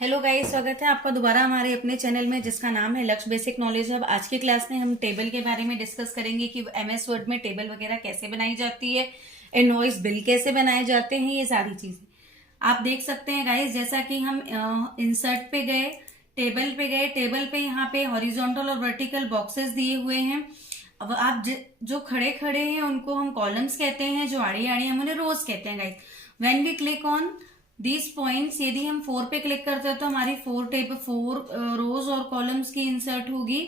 Hello guys, स्वागत है आपका दोबारा हमारे अपने चैनल में जिसका नाम है लक्ष्य बेसिक नॉलेज हब। आज की क्लास में हम टेबल के बारे में डिस्कस करेंगे कि एमएस वर्ड में टेबल वगैरह कैसे बनाई जाती है, इनवॉइस बिल कैसे बनाए जाते हैं, ये सारी चीजें आप देख सकते हैं गाइस। जैसा कि हम इंसर्ट पे गए, टेबल पे यहाँ पे हॉरिजॉन्टल और वर्टिकल बॉक्सेस दिए हुए हैं। अब आप जो खड़े खड़े हैं उनको हम कॉलम्स कहते हैं, जो आड़ी आड़ी हम उन्हें रोज कहते हैं guys. When we click on these points, यदि हम 4 पे क्लिक करते हैं तो हमारी 4 रोज और कॉलम्स की इंसर्ट होगी,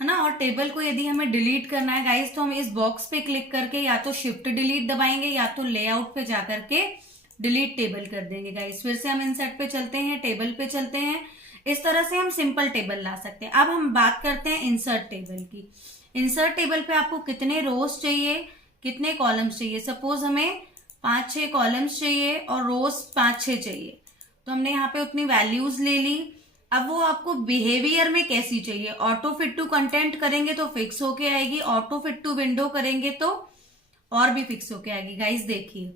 है ना। और टेबल को यदि हमें डिलीट करना है गाइस तो हम इस बॉक्स पे क्लिक करके या तो शिफ्ट डिलीट दबाएंगे या तो लेआउट पे जाकर के डिलीट टेबल कर देंगे गाइस। फिर से हम इंसर्ट पे चलते हैं, टेबल पे चलते हैं। इस तरह से हम सिंपल टेबल ला सकते हैं। अब हम बात करते हैं इंसर्ट टेबल की। इंसर्ट टेबल पे आपको कितने रोज चाहिए, कितने कॉलम्स चाहिए। सपोज हमें 5-6 कॉलम्स चाहिए और रोज 5-6 चाहिए, तो हमने यहाँ पे उतनी वैल्यूज ले ली। अब वो आपको बिहेवियर में कैसी चाहिए। ऑटो फिट टू कंटेंट करेंगे तो फिक्स होके आएगी, ऑटो फिट टू विंडो करेंगे तो और भी फिक्स होके आएगी गाइस। देखिए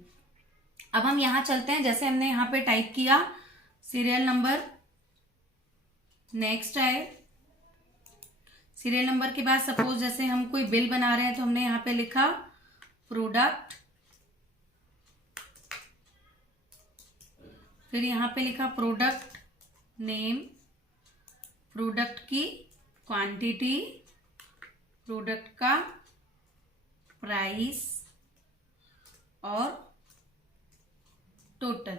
अब हम यहाँ चलते हैं। जैसे हमने यहाँ पे टाइप किया सीरियल नंबर, नेक्स्ट आए सीरियल नंबर के बाद सपोज जैसे हम कोई बिल बना रहे हैं तो हमने यहाँ पे लिखा प्रोडक्ट, फिर यहाँ पे लिखा प्रोडक्ट नेम, प्रोडक्ट की क्वांटिटी, प्रोडक्ट का प्राइस और टोटल।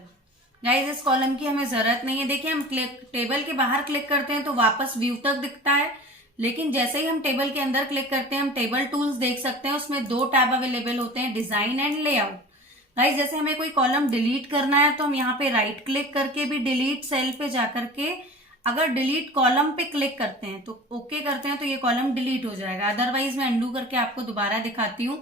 गाइस इस कॉलम की हमें जरूरत नहीं है। देखिए हम टेबल के बाहर क्लिक करते हैं तो वापस व्यू तक दिखता है, लेकिन जैसे ही हम टेबल के अंदर क्लिक करते हैं हम टेबल टूल्स देख सकते हैं। उसमें 2 टैब अवेलेबल होते हैं, डिजाइन एंड लेआउट। गाइस जैसे हमें कोई कॉलम डिलीट करना है तो हम यहाँ पे राइट क्लिक करके भी डिलीट सेल पे जाकर के अगर डिलीट कॉलम पे क्लिक करते हैं तो ओके करते हैं तो ये कॉलम डिलीट हो जाएगा। अदरवाइज मैं अंडू करके आपको दोबारा दिखाती हूँ।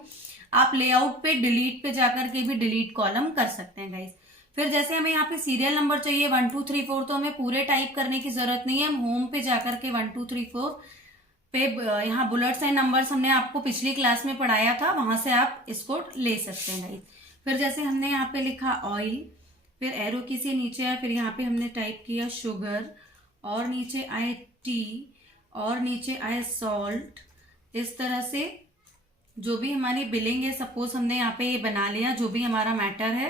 आप लेआउट पे डिलीट पे जाकर के भी डिलीट कॉलम कर सकते हैं गाइस। फिर जैसे हमें यहाँ पे सीरियल नंबर चाहिए 1 2 3 4, तो हमें पूरे टाइप करने की जरूरत नहीं है। हम होम पे जाकर के 1 2 3 4 पे यहाँ बुलेट्स एंड नंबर्स हमने आपको पिछली क्लास में पढ़ाया था, वहां से आप इसको ले सकते हैं गाइस। फिर जैसे हमने यहाँ पे लिखा ऑयल, फिर एरो की से नीचे आया, फिर यहाँ पे हमने टाइप किया शुगर और नीचे आए टी और नीचे आए सॉल्ट। इस तरह से जो भी हमारी बिलिंग है, सपोज हमने यहाँ पे ये बना लिया जो भी हमारा मैटर है।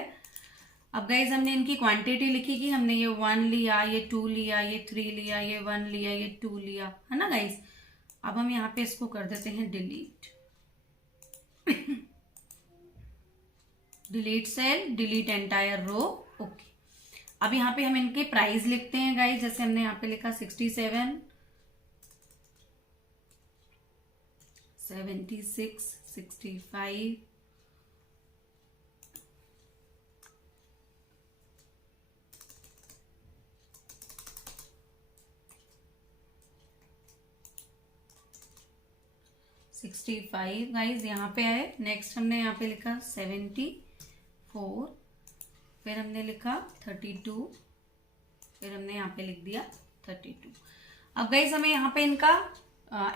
अब गाइज हमने इनकी क्वांटिटी लिखी कि हमने ये 1 लिया, ये 2 लिया, ये 3 लिया, ये 1 लिया, ये 2 लिया, है ना गाइज। अब हम यहाँ पे इसको कर देते हैं delete delete cell, delete entire row, okay. अब यहाँ पे हम इनके प्राइस लिखते हैं गाइस। जैसे हमने यहाँ पे लिखा 67, 76, 65, 65 गाइस यहाँ पे आए। नेक्स्ट हमने यहाँ पे लिखा 74, फिर हमने लिखा 32, फिर हमने यहाँ पे लिख दिया 32। अब गाइस हमें यहाँ पे इनका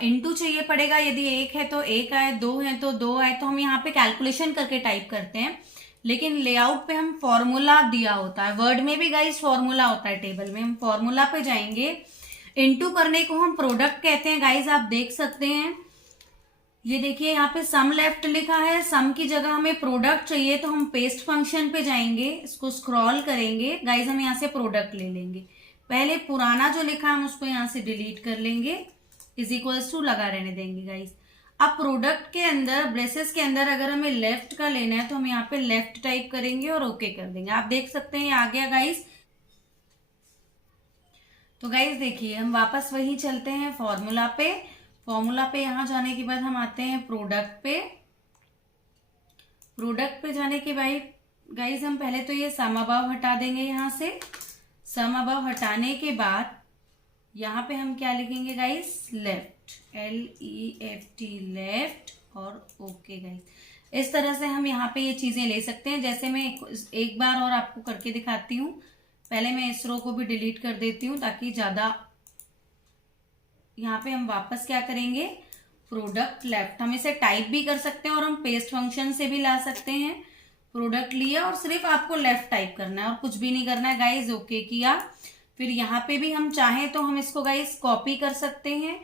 इनटू चाहिए पड़ेगा। यदि 1 है तो 1 आए, 2 है तो 2 आए, तो हम यहाँ पे कैलकुलेशन करके टाइप करते हैं। लेकिन लेआउट पे हम फॉर्मूला दिया होता है, वर्ड में भी गाइस फॉर्मूला होता है, टेबल में हम फॉर्मूला पे जाएंगे। इनटू करने को हम प्रोडक्ट कहते हैं गाइस। आप देख सकते हैं ये देखिए यहाँ पे सम लेफ्ट लिखा है, सम की जगह हमें प्रोडक्ट चाहिए तो हम पेस्ट फंक्शन पे जाएंगे, इसको स्क्रॉल करेंगे गाइज, हम यहाँ से प्रोडक्ट ले लेंगे। पहले पुराना जो लिखा हम उसको यहाँ से डिलीट कर लेंगे, इज इक्वल्स टू लगा रहने देंगे गाइज। अब प्रोडक्ट के अंदर ब्रेसेस के अंदर अगर हमें लेफ्ट का लेना है तो हम यहाँ पे लेफ्ट टाइप करेंगे और ओके कर देंगे। आप देख सकते हैं ये आ गया गाइज। तो गाइज देखिए हम वापस वही चलते हैं फॉर्मूला पे। फॉर्मूला पे यहां जाने के बाद हम आते हैं प्रोडक्ट पे। प्रोडक्ट पे जाने के बाद गाइज हम पहले तो ये सम अबव हटा देंगे। यहां से सम अबव हटाने के बाद यहाँ पे हम क्या लिखेंगे गाइज, लेफ्ट, LEFT लेफ्ट और ओके गाइज। इस तरह से हम यहाँ पे ये चीजें ले सकते हैं। जैसे मैं एक बार और आपको करके दिखाती हूँ। पहले मैं इस रो को भी डिलीट कर देती हूँ ताकि ज्यादा। यहाँ पे हम वापस क्या करेंगे, प्रोडक्ट लेफ्ट। हम इसे टाइप भी कर सकते हैं और हम पेस्ट फंक्शन से भी ला सकते हैं। प्रोडक्ट लिया और सिर्फ आपको लेफ्ट टाइप करना है और कुछ भी नहीं करना है गाइज। ओके किया, फिर यहाँ पे भी हम चाहें तो हम इसको गाइस कॉपी कर सकते हैं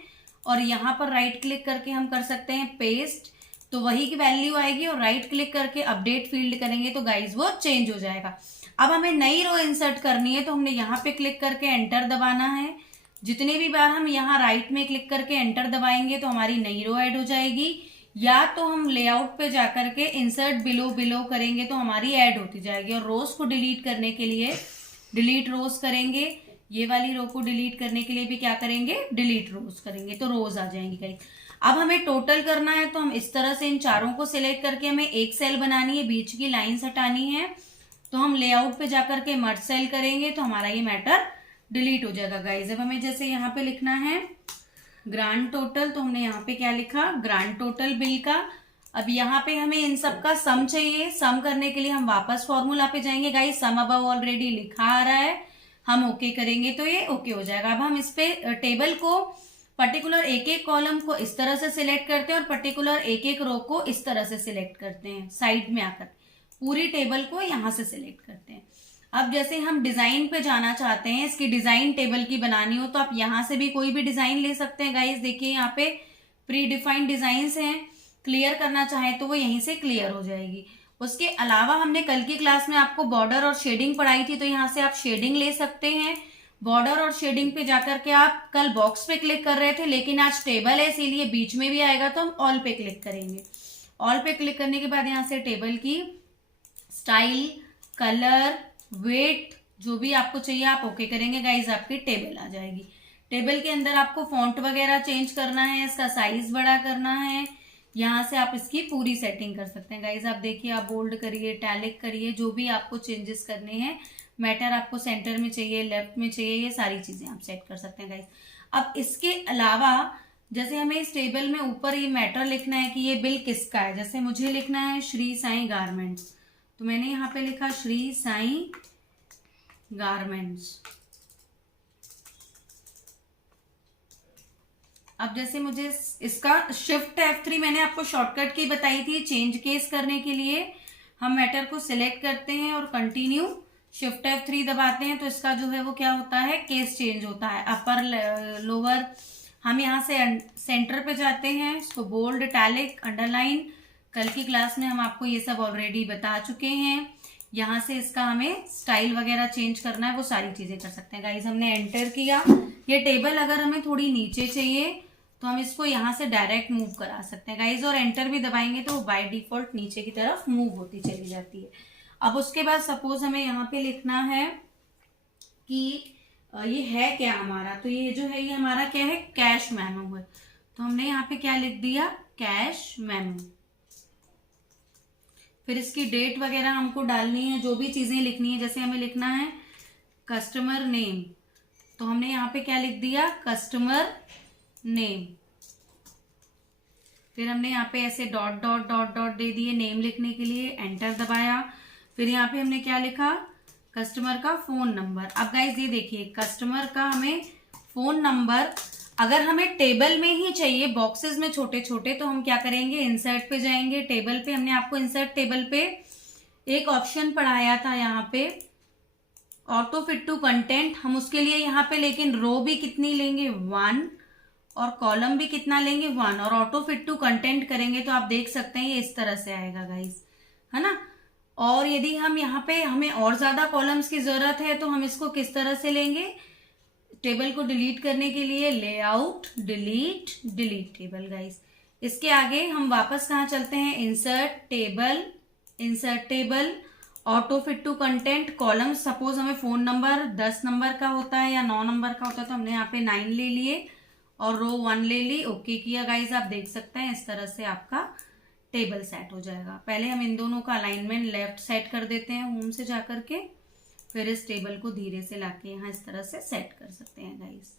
और यहाँ पर राइट क्लिक करके हम कर सकते हैं पेस्ट, तो वही की वैल्यू आएगी। और राइट क्लिक करके अपडेट फील्ड करेंगे तो गाइस वो चेंज हो जाएगा। अब हमें नई रो इंसर्ट करनी है तो हमने यहाँ पे क्लिक करके एंटर दबाना है। जितने भी बार हम यहाँ राइट में क्लिक करके एंटर दबाएंगे तो हमारी नई रो ऐड हो जाएगी, या तो हम लेआउट पे जाकर के इंसर्ट बिलो बिलो करेंगे तो हमारी ऐड होती जाएगी। और रोज को डिलीट करने के लिए डिलीट रोज करेंगे, ये वाली रो को डिलीट करने के लिए भी क्या करेंगे, डिलीट रोज करेंगे तो रोज आ जाएंगी गाइस। अब हमें टोटल करना है तो हम इस तरह से इन चारों को सिलेक्ट करके हमें एक सेल बनानी है, बीच की लाइंस हटानी है, तो हम लेआउट पे जाकर के मर्ज सेल करेंगे तो हमारा ये मैटर डिलीट हो जाएगा गाइस। अब हमें जैसे यहाँ पे लिखना है ग्रांड टोटल, तो हमने यहाँ पे क्या लिखा, ग्रांड टोटल बिल का। अब यहाँ पे हमें इन सब का सम चाहिए, सम करने के लिए हम वापस फॉर्मूला पे जाएंगे गाइस। सम अबव ऑलरेडी लिखा आ रहा है, हम ओके करेंगे तो ये ओके हो जाएगा। अब हम इस पे टेबल को पर्टिकुलर एक एक कॉलम को इस तरह से सिलेक्ट करते हैं और पर्टिकुलर एक एक रो को इस तरह से सिलेक्ट करते हैं, साइड में आकर पूरी टेबल को यहाँ से सिलेक्ट करते हैं। अब जैसे हम डिजाइन पे जाना चाहते हैं, इसकी डिजाइन टेबल की बनानी हो तो आप यहाँ से भी कोई भी डिजाइन ले सकते हैं गाइस। देखिए यहाँ पे प्री डिफाइंड डिजाइंस हैं, क्लियर करना चाहें तो वो यहीं से क्लियर हो जाएगी। उसके अलावा हमने कल की क्लास में आपको बॉर्डर और शेडिंग पढ़ाई थी, तो यहाँ से आप शेडिंग ले सकते हैं। बॉर्डर और शेडिंग पे जाकर के आप कल बॉक्स पे क्लिक कर रहे थे, लेकिन आज टेबल है इसीलिए बीच में भी आएगा तो हम ऑल पे क्लिक करेंगे। ऑल पे क्लिक करने के बाद यहाँ से टेबल की स्टाइल, कलर, वेट जो भी आपको चाहिए आप ओके करेंगे गाइज, आपकी टेबल आ जाएगी। टेबल के अंदर आपको फॉन्ट वगैरह चेंज करना है, इसका साइज बड़ा करना है, यहाँ से आप इसकी पूरी सेटिंग कर सकते हैं गाइज। आप देखिए, आप बोल्ड करिए, टैलिक करिए, जो भी आपको चेंजेस करने हैं, मैटर आपको सेंटर में चाहिए, लेफ्ट में चाहिए, ये सारी चीजें आप सेट कर सकते हैं गाइज। अब इसके अलावा जैसे हमें इस टेबल में ऊपर ये मैटर लिखना है कि ये बिल किसका है, जैसे मुझे लिखना है श्री साईं गारमेंट्स, तो मैंने यहाँ पे लिखा श्री साईं गारमेंट्स। अब जैसे मुझे इसका शिफ्ट F3 मैंने आपको शॉर्टकट की बताई थी, चेंज केस करने के लिए हम मैटर को सिलेक्ट करते हैं और कंटिन्यू शिफ्ट F3 दबाते हैं तो इसका जो है वो क्या होता है, केस चेंज होता है, अपर लोअर। हम यहाँ से सेंटर पे जाते हैं, इसको बोल्ड, इटैलिक, अंडरलाइन, कल की क्लास में हम आपको ये सब ऑलरेडी बता चुके हैं। यहाँ से इसका हमें स्टाइल वगैरह चेंज करना है, वो सारी चीजें कर सकते हैं गाइज। हमने एंटर किया, ये टेबल अगर हमें थोड़ी नीचे चाहिए तो हम इसको यहाँ से डायरेक्ट मूव करा सकते हैं गाइज, और एंटर भी दबाएंगे तो बाय डिफॉल्ट नीचे की तरफ मूव होती चली जाती है। अब उसके बाद सपोज हमें यहाँ पे लिखना है कि ये है क्या हमारा, तो ये जो है ये हमारा क्या है, कैश मेमो है, तो हमने यहाँ पे क्या लिख दिया, कैश मेमो। फिर इसकी डेट वगैरह हमको डालनी है, जो भी चीजें लिखनी है, जैसे हमें लिखना है कस्टमर नेम, तो हमने यहाँ पे क्या लिख दिया, कस्टमर नेम। फिर हमने यहाँ पे ऐसे डॉट डॉट डॉट डॉट दे दिए नेम लिखने के लिए, एंटर दबाया। फिर यहाँ पे हमने क्या लिखा, कस्टमर का फोन नंबर। अब गाइज ये देखिए, कस्टमर का हमें फोन नंबर अगर हमें टेबल में ही चाहिए, बॉक्सेस में छोटे छोटे, तो हम क्या करेंगे, इंसर्ट पे जाएंगे, टेबल पे हमने आपको इंसर्ट टेबल पे एक ऑप्शन पढ़ाया था, यहाँ पे ऑटो फिट टू कंटेंट, हम उसके लिए यहाँ पे लेकिन रो भी कितनी लेंगे, 1, और कॉलम भी कितना लेंगे, 1, और ऑटो फिट टू कंटेंट करेंगे तो आप देख सकते हैं ये इस तरह से आएगा गाइज, है ना। और यदि हम यहाँ पे हमें और ज्यादा कॉलम्स की जरूरत है तो हम इसको किस तरह से लेंगे, टेबल को डिलीट करने के लिए layout, delete, delete table guys. इसके आगे हम वापस कहाँ चलते हैं, insert table, insert table, auto fit to content, column. Suppose हमें फोन नंबर 10 नंबर का होता है या 9 नंबर का होता है तो हमने यहाँ पे 9 ले लिए और रो 1 ले ली, ओके किया गाइज। आप देख सकते हैं इस तरह से आपका टेबल सेट हो जाएगा। पहले हम इन दोनों का अलाइनमेंट लेफ्ट सेट कर देते हैं होम से जाकर के, फिर इस टेबल को धीरे से लाके यहाँ इस तरह से सेट कर सकते हैं गाइस।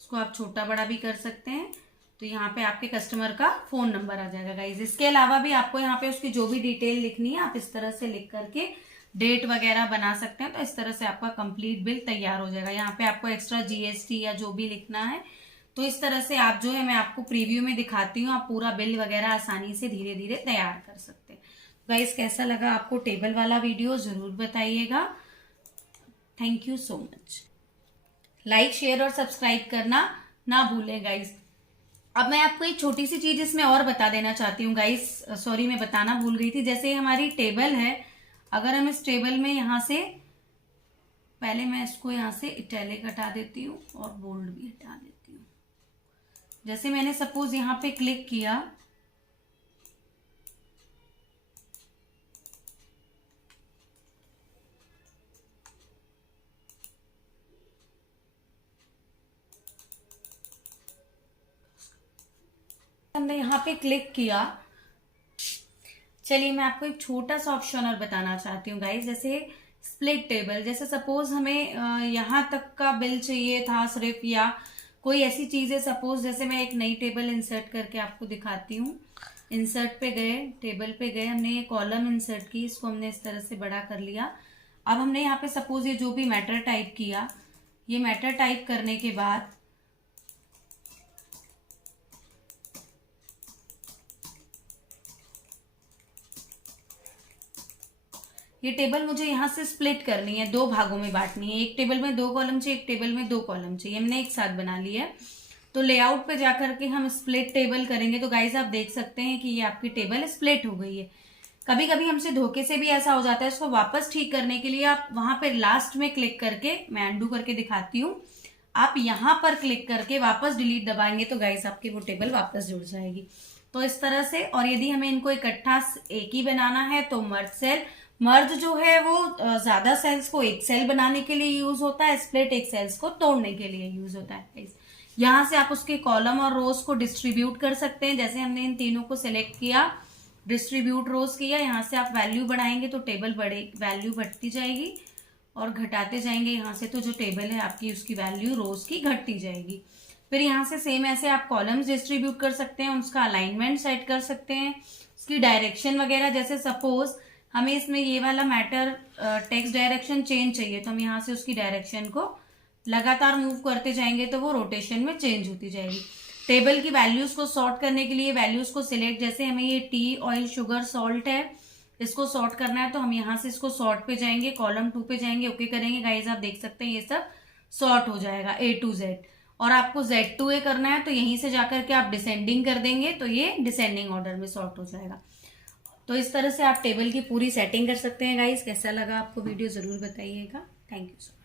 इसको आप छोटा बड़ा भी कर सकते हैं, तो यहाँ पे आपके कस्टमर का फोन नंबर आ जाएगा गाइस। इसके अलावा भी आपको यहाँ पे उसकी जो भी डिटेल लिखनी है आप इस तरह से लिख करके डेट वगैरह बना सकते हैं, तो इस तरह से आपका कंप्लीट बिल तैयार हो जाएगा। यहाँ पे आपको एक्स्ट्रा GST या जो भी लिखना है तो इस तरह से आप जो है, मैं आपको प्रीव्यू में दिखाती हूँ, आप पूरा बिल वगैरह आसानी से धीरे धीरे तैयार कर सकते हैं। गाइस कैसा लगा आपको टेबल वाला वीडियो जरूर बताइएगा। Thank you so much. Like share और सब्सक्राइब करना ना भूलें गाइस। अब मैं आपको एक छोटी सी चीज इसमें और बता देना चाहती हूँ गाइस, सॉरी मैं बताना भूल गई थी। जैसे हमारी टेबल है, अगर हम इस टेबल में यहाँ से, पहले मैं इसको यहाँ से इटैलिक हटा देती हूँ और बोल्ड भी हटा देती हूँ। जैसे मैंने सपोज यहाँ पे क्लिक किया, हमने यहाँ पे क्लिक किया। चलिए मैं आपको एक छोटा सा ऑप्शन और बताना चाहती हूँ गाइस। जैसे स्प्लिट टेबल, जैसे सपोज हमें यहाँ तक का बिल चाहिए था सिर्फ, या कोई ऐसी चीज है सपोज, जैसे मैं एक नई टेबल इंसर्ट करके आपको दिखाती हूँ। इंसर्ट पे गए, टेबल पे गए, हमने ये कॉलम इंसर्ट की, इसको हमने इस तरह से बड़ा कर लिया। अब हमने यहाँ पे सपोज ये जो भी मैटर टाइप किया, ये मैटर टाइप करने के बाद ये टेबल मुझे यहाँ से स्प्लिट करनी है, दो भागों में बांटनी है। एक टेबल में 2 कॉलम चाहिए, एक टेबल में 2 कॉलम चाहिए, हमने एक साथ बना लिया है। तो लेआउट पे जाकर के हम स्प्लिट टेबल करेंगे तो गाइस आप देख सकते हैं कि ये आपकी टेबल स्प्लिट हो गई है। कभी कभी हमसे धोखे से भी ऐसा हो जाता है, इसको वापस ठीक करने के लिए आप वहां पे लास्ट में क्लिक करके, मैं अंडू करके दिखाती हूँ, आप यहाँ पर क्लिक करके वापस डिलीट दबाएंगे तो गाइस आपकी वो टेबल वापस जुड़ जाएगी। तो इस तरह से। और यदि हमें इनको इकट्ठा एक ही बनाना है तो मर्ज सेल, मर्ज जो है वो ज्यादा सेल्स को एक सेल बनाने के लिए यूज होता है, स्प्लिट एक सेल्स को तोड़ने के लिए यूज होता है। यहाँ से आप उसके कॉलम और रोज को डिस्ट्रीब्यूट कर सकते हैं। जैसे हमने इन तीनों को सिलेक्ट किया, डिस्ट्रीब्यूट रोज किया, यहाँ से आप वैल्यू बढ़ाएंगे तो टेबल बढ़े, वैल्यू बढ़ती जाएगी, और घटाते जाएंगे यहाँ से तो जो टेबल है आपकी उसकी वैल्यू रोज की घटती जाएगी। फिर यहाँ से सेम ऐसे आप कॉलम्स डिस्ट्रीब्यूट कर सकते हैं, उसका अलाइनमेंट सेट कर सकते हैं, उसकी डायरेक्शन वगैरह। जैसे सपोज हमें इसमें ये वाला मैटर टेक्स्ट डायरेक्शन चेंज चाहिए तो हम यहाँ से उसकी डायरेक्शन को लगातार मूव करते जाएंगे तो वो रोटेशन में चेंज होती जाएगी। टेबल की वैल्यूज को सॉर्ट करने के लिए वैल्यूज को सिलेक्ट, जैसे हमें ये टी, ऑयल, शुगर, सॉल्ट है, इसको सॉर्ट करना है तो हम यहाँ से इसको सॉर्ट पे जाएंगे, कॉलम 2 पे जाएंगे, ओके करेंगे गाइज, आप देख सकते हैं ये सब सॉर्ट हो जाएगा A to Z। और आपको Z to A करना है तो यहीं से जाकर के आप डिसेंडिंग कर देंगे तो ये डिसेंडिंग ऑर्डर में सॉर्ट हो जाएगा। तो इस तरह से आप टेबल की पूरी सेटिंग कर सकते हैं गाइज। कैसा लगा आपको वीडियो जरूर बताइएगा। Thank you so much.